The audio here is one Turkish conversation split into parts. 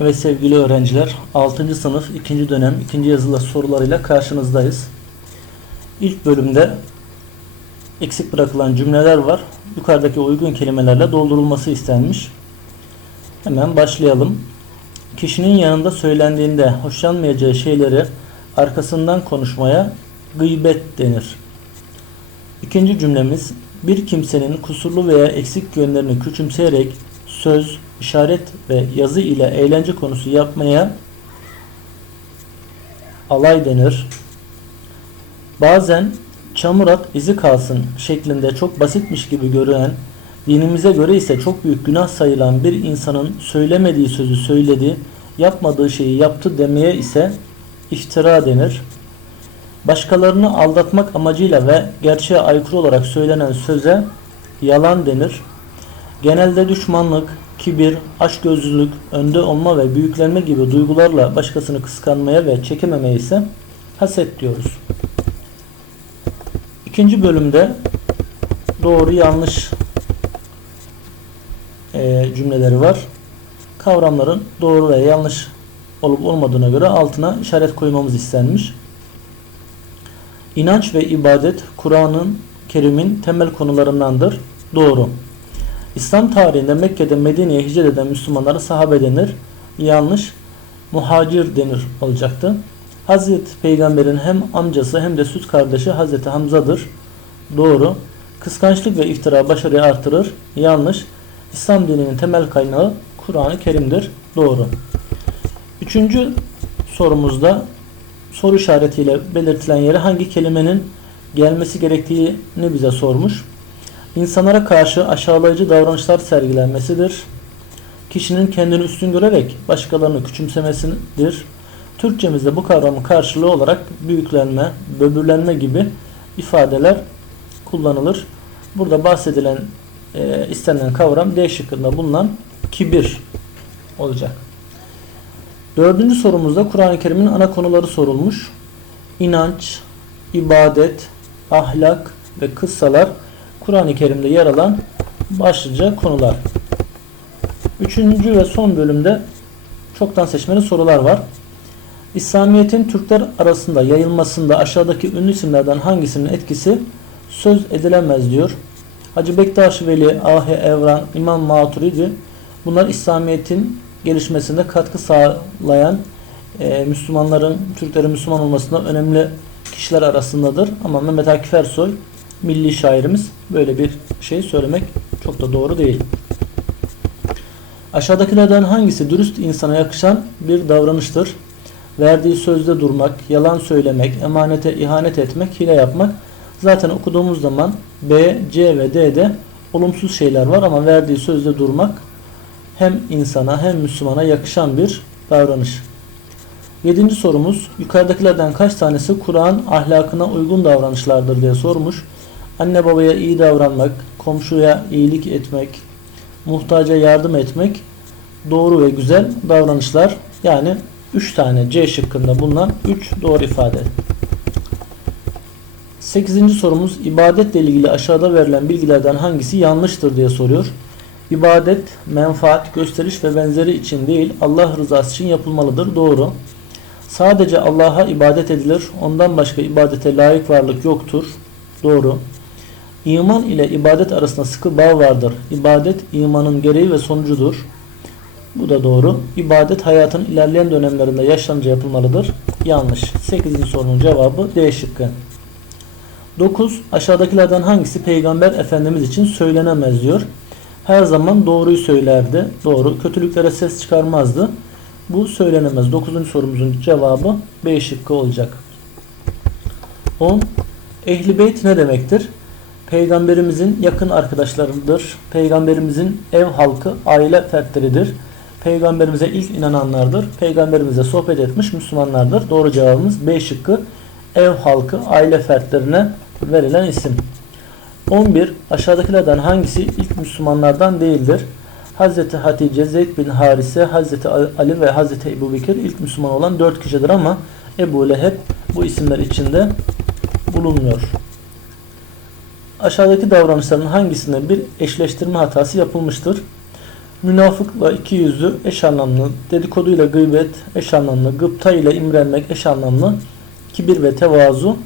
Evet sevgili öğrenciler 6. sınıf 2. dönem 2. yazılı sorularıyla karşınızdayız. İlk bölümde eksik bırakılan cümleler var. Yukarıdaki uygun kelimelerle doldurulması istenmiş. Hemen başlayalım. Kişinin yanında söylendiğinde hoşlanmayacağı şeyleri arkasından konuşmaya gıybet denir. İkinci cümlemiz bir kimsenin kusurlu veya eksik yönlerini küçümseyerek söz, işaret ve yazı ile eğlence konusu yapmaya alay denir. Bazen çamur at izi kalsın şeklinde çok basitmiş gibi görünen, dinimize göre ise çok büyük günah sayılan bir insanın söylemediği sözü söyledi, yapmadığı şeyi yaptı demeye ise iftira denir. Başkalarını aldatmak amacıyla ve gerçeğe aykırı olarak söylenen söze yalan denir. Genelde düşmanlık, kibir, açgözlülük, önde olma ve büyüklenme gibi duygularla başkasını kıskanmaya ve çekememeye ise haset diyoruz. İkinci bölümde doğru yanlış e, cümleleri var. Kavramların doğru ve yanlış olup olmadığına göre altına işaret koymamız istenmiş. İnanç ve ibadet Kur'an'ın Kerim'in temel konularındandır. Doğru. İslam tarihinde Mekke'de Medine'ye hicret eden Müslümanlara sahabe denir. Yanlış. Muhacir denir olacaktı. Hazreti Peygamber'in hem amcası hem de süt kardeşi Hazreti Hamza'dır. Doğru. Kıskançlık ve iftira başarıyı artırır. Yanlış. İslam dininin temel kaynağı Kur'an-ı Kerim'dir. Doğru. Üçüncü sorumuzda soru işaretiyle belirtilen yere hangi kelimenin gelmesi gerektiğini bize sormuş. İnsanlara karşı aşağılayıcı davranışlar sergilenmesidir. Kişinin kendini üstün görerek başkalarını küçümsemesidir. Türkçemizde bu kavramın karşılığı olarak büyüklenme, böbürlenme gibi ifadeler kullanılır. Burada bahsedilen e, istenilen kavram D şıkkında bulunan kibir olacak. Dördüncü sorumuzda Kur'an-ı Kerim'in ana konuları sorulmuş. İnanç, ibadet, ahlak ve kıssalar Kur'an-ı Kerim'de yer alan başlıca konular. Üçüncü ve son bölümde çoktan seçmeli sorular var. İslamiyet'in Türkler arasında yayılmasında aşağıdaki ünlü isimlerden hangisinin etkisi söz edilemez diyor. Hacı Bektaş Veli, Ahi Evran, İmam Maturidi bunlar İslamiyet'in gelişmesinde katkı sağlayan e, Müslümanların, Türklerin Müslüman olmasında önemli kişiler arasındadır. Ama Mehmet Akif Ersoy milli şairimiz böyle bir şey söylemek çok da doğru değil. Aşağıdakilerden hangisi dürüst insana yakışan bir davranıştır? Verdiği sözde durmak, yalan söylemek, emanete ihanet etmek, hile yapmak. Zaten okuduğumuz zaman B, C ve D'de olumsuz şeyler var ama verdiği sözde durmak hem insana hem Müslümana yakışan bir davranış. Yedinci sorumuz yukarıdakilerden kaç tanesi Kur'an ahlakına uygun davranışlardır diye sormuş. Anne babaya iyi davranmak, komşuya iyilik etmek, muhtaca yardım etmek doğru ve güzel davranışlar. Yani 3 tane C şıkkında bulunan 3 doğru ifade. 8. sorumuz ibadetle ilgili aşağıda verilen bilgilerden hangisi yanlıştır diye soruyor. İbadet, menfaat, gösteriş ve benzeri için değil Allah rızası için yapılmalıdır. Doğru. Sadece Allah'a ibadet edilir. Ondan başka ibadete layık varlık yoktur. Doğru. İman ile ibadet arasında sıkı bağ vardır. İbadet imanın gereği ve sonucudur. Bu da doğru. İbadet hayatın ilerleyen dönemlerinde yaşlanınca yapılmalıdır. Yanlış. 8. sorunun cevabı D şıkkı. 9. Aşağıdakilerden hangisi Peygamber Efendimiz için söylenemez diyor. Her zaman doğruyu söylerdi. Doğru. Kötülüklere ses çıkarmazdı. Bu söylenemez. 9. sorumuzun cevabı B şıkkı olacak. 10. Ehli beyt ne demektir? Peygamberimizin yakın arkadaşlarıdır. Peygamberimizin ev halkı aile fertleridir. Peygamberimize ilk inananlardır. Peygamberimize sohbet etmiş Müslümanlardır. Doğru cevabımız B şıkkı. Ev halkı aile fertlerine verilen isim. 11. Aşağıdakilerden hangisi ilk Müslümanlardan değildir? Hazreti Hatice, Zeyd bin Harise, Hazreti Ali ve Hazreti Ebu Bekir ilk Müslüman olan 4 kişidir ama Ebu Leheb bu isimler içinde bulunmuyor. Aşağıdaki davranışların hangisinde bir eşleştirme hatası yapılmıştır? Münafıkla iki yüzlü eş anlamlı, dedikoduyla gıybet eş anlamlı, gıpta ile imrenmek eş anlamlı, kibir ve tevazu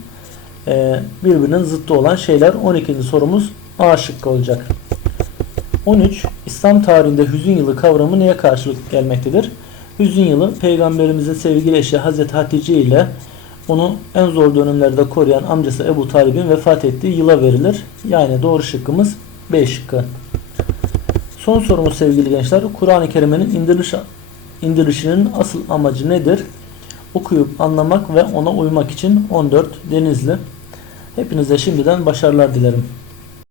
e, birbirinin zıttı olan şeyler. 12. sorumuz A şıkkı olacak. 13. İslam tarihinde hüzün yılı kavramı neye karşılık gelmektedir? Hüzün yılı peygamberimizin sevgili eşi Hazreti Hatice ile onu en zor dönemlerde koruyan amcası Ebu Talib'in vefat ettiği yıla verilir. Yani doğru şıkkımız B şıkkı. Son sorumuz sevgili gençler. Kur'an-ı Kerim'in indiriliş, indirilişinin asıl amacı nedir? Okuyup anlamak ve ona uymak için 14 Denizli. Hepinize şimdiden başarılar dilerim.